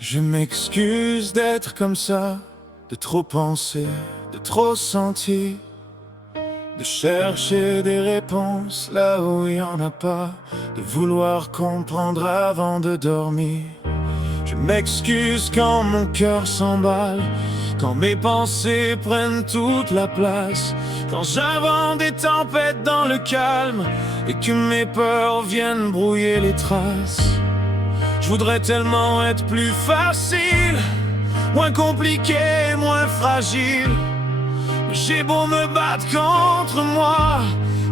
Je m'excuse d'être comme ça, de trop penser, de trop sentir, de chercher des réponses là où il n'y en a pas, de vouloir comprendre avant de dormir. Je m'excuse quand mon cœur s'emballe, quand mes pensées prennent toute la place, quand j'invente des tempêtes dans le calme et que mes peurs viennent brouiller les traces. Je voudrais tellement être plus facile, moins compliqué, moins fragile. Mais j'ai beau me battre contre moi,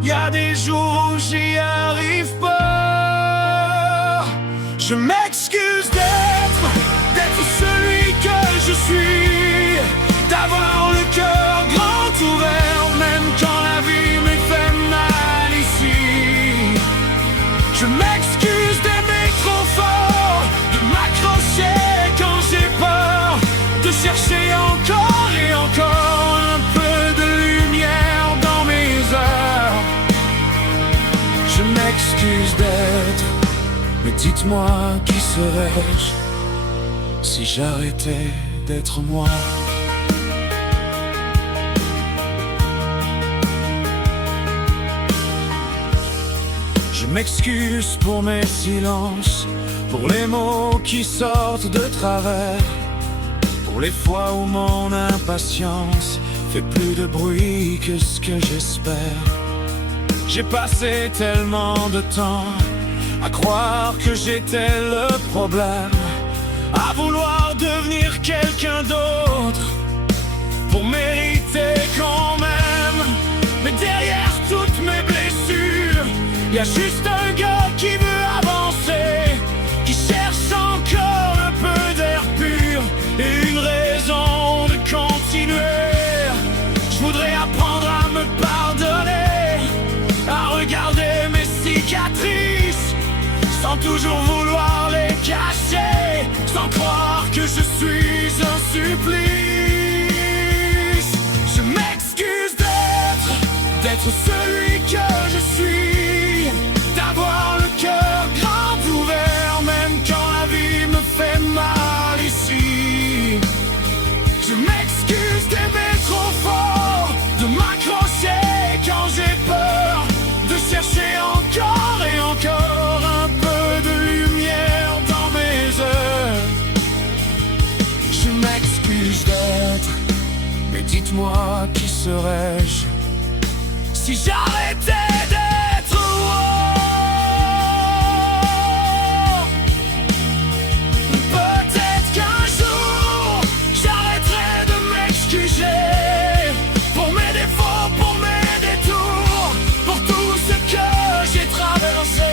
y a des jours où j'y arrive pas. Je m'excuse d'être celui que je suis, d'avoir le cœur grand ouvert, même quand la vie me fait mal ici. Je m'excuse d'aimer trop fort, de m'accrocher quand j'ai peur, de chercher encore et encore un peu de lumière dans mes heures. Je m'excuse d'être, mais dites-moi qui serais-je si j'arrêtais d'être moi? Je m'excuse pour mes silences, pour les mots qui sortent de travers, pour les fois où mon impatience fait plus de bruit que ce que j'espère. J'ai passé tellement de temps à croire que j'étais le problème, à vouloir devenir quelqu'un d'autre pour mériter quand même. Mais derrière toutes mes blessures, y a juste un gars qui veut avancer, qui cherche encore un peu d'air pur et une raison de continuer. Je voudrais apprendre à me pardonner, à regarder mes cicatrices sans toujours vouloir les cacher, sans croire que je suis un supplice. Je m'excuse d'être celui que je suis, d'avoir le cœur grand ouvert, même quand la vie me fait mal ici. Je m'excuse d'aimer trop fort, de m'accrocher quand j'ai peur, de chercher encore et encore un peu de lumière dans mes heures. Je m'excuse d'être, mais dites-moi qui serais-je si j'arrêtais d'être moi? Peut-être qu'un jour j'arrêterai de m'excuser pour mes défauts, pour mes détours, pour tout ce que j'ai traversé.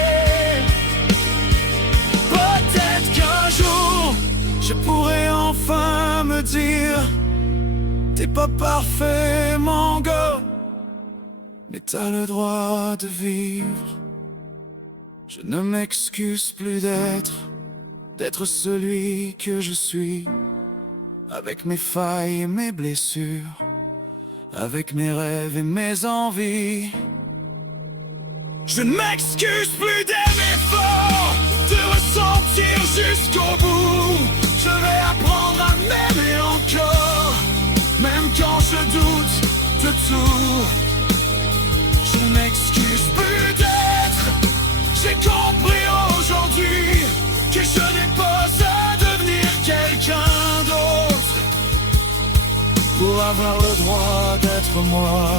Peut-être qu'un jour je pourrai enfin me dire: t'es pas parfait mon gars, mais t'as le droit de vivre. Je ne m'excuse plus d'être celui que je suis, avec mes failles et mes blessures, avec mes rêves et mes envies. Je ne m'excuse plus d'aimer fort, de ressentir jusqu'au bout. Je vais apprendre à m'aimer encore, même quand je doute de tout. Je ne m'excuse plus d'être, j'ai compris aujourd'hui que je n'ai pas à devenir quelqu'un d'autre pour avoir le droit d'être moi.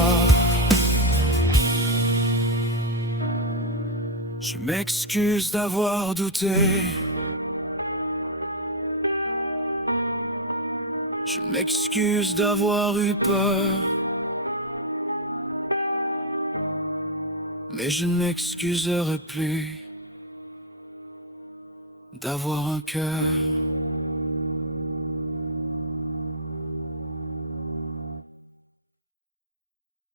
Je m'excuse d'avoir douté, je m'excuse d'avoir eu peur, mais je ne m'excuserai plus d'avoir un cœur